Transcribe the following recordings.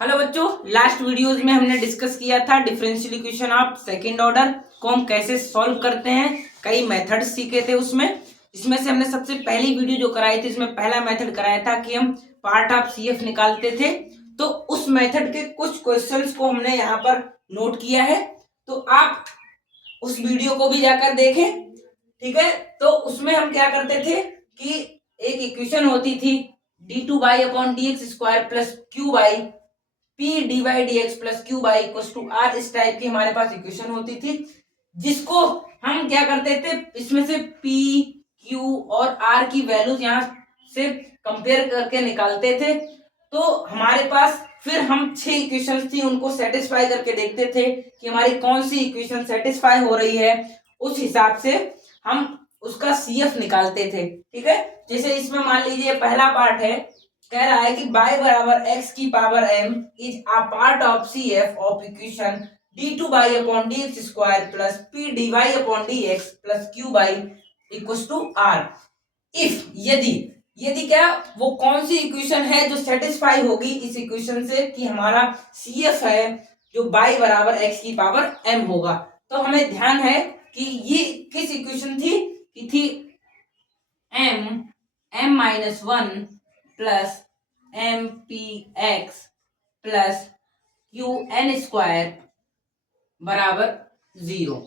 Hello बच्चों, last videos में हमने डिस्कस किया था differential equation of second order को हम कैसे सॉल्व करते हैं। कई मेथड्स सीखे थे उसमें। इसमें से हमने सबसे पहली वीडियो जो कराई थी, इसमें पहला मेथड कराया था कि हम पार्ट ऑफ सीएफ निकालते थे। तो उस मेथड के कुछ क्वेश्चंस को हमने यहाँ पर नोट किया है, तो आप उस वीडियो को भी जाकर देखें। ठीक है, तो उसमें हम क्या करते थे कि एक इक्वेशन होती थी d2y/dx² plus Q by P D Y D X plus Q by equal to R. इस टाइप की हमारे पास इक्वेशन होती थी, जिसको हम क्या करते थे, इसमें से पी क्यू और आर की वैल्यूज यहाँ से कंपेयर करके निकालते थे। तो हमारे पास फिर हम 6 इक्वेशंस थी, उनको सेटिस्फाई करके देखते थे कि हमारी कौन सी इक्वेशन सेटिस्फाई हो रही है। उस हिसाब से हम उसका सीएफ निकालते थे। ठीक है, जैसे इसमें मान लीजिए पहला पार्ट है, कह रहा है कि y बराबर x की power m is a part of CF of equation d2y/dx² plus p dy/dx plus q by equal to r। If यदि क्या, वो कौन सी इक्वेशन है जो सेटिस्फाई होगी इस इक्वेशन से कि हमारा CF है जो y बराबर x की पावर m होगा। तो हमें ध्यान है कि ये किस इक्वेशन थी, कि थी m-1 plus M P X plus Q N square बराबर 0।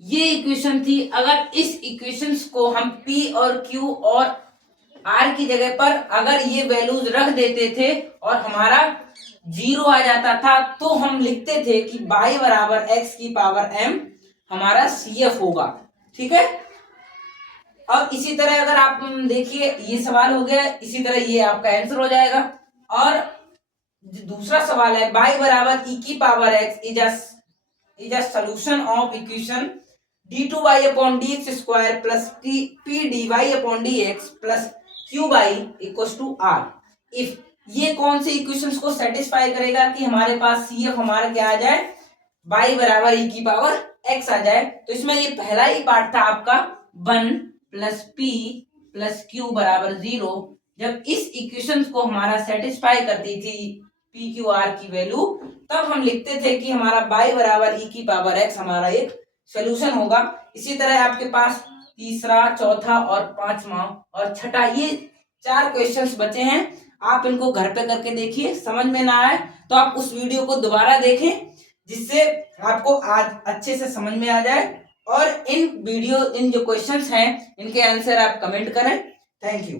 ये इक्वेशन थी। अगर इस इक्वेशंस को हम p और q और r की जगह पर अगर ये वैल्यूज रख देते थे और हमारा 0 आ जाता था, तो हम लिखते थे कि y बराबर x की पावर m हमारा CF होगा। ठीक है, और इसी तरह अगर आप देखिए, ये सवाल हो गया, इसी तरह ये आपका आंसर हो जाएगा। और दूसरा सवाल है y बराबर e की power x is a solution of equation d2y/dx² plus p dy/dx plus q by equal to r। If ये कौन से इक्वेशंस को सेटिस्फाई करेगा कि हमारे पास CF हमारा क्या आ जाए, y बराबर e की पावर x आ जाए। तो इसमें ये पहला ही पार्ट था आपका 1 प्लस p प्लस q बराबर 0। जब इस इक्वेशन को हमारा सेटिस्फाई करती थी p q r की वैल्यू, तब हम लिखते थे कि हमारा y बराबर e की पावर x हमारा एक सोल्यूशन होगा। इसी तरह आपके पास तीसरा, चौथा और पांचवा और छठा, ये 4 क्वेश्चंस बचे हैं। आप इनको घर पे करके देखिए, समझ में ना आए तो आप उस वीडियो को दोबारा देखें, जिससे आपको आज अच्छे से समझ में आ जाए। और इन जो क्वेश्चंस हैं, इनके आंसर आप कमेंट करें। Thank you.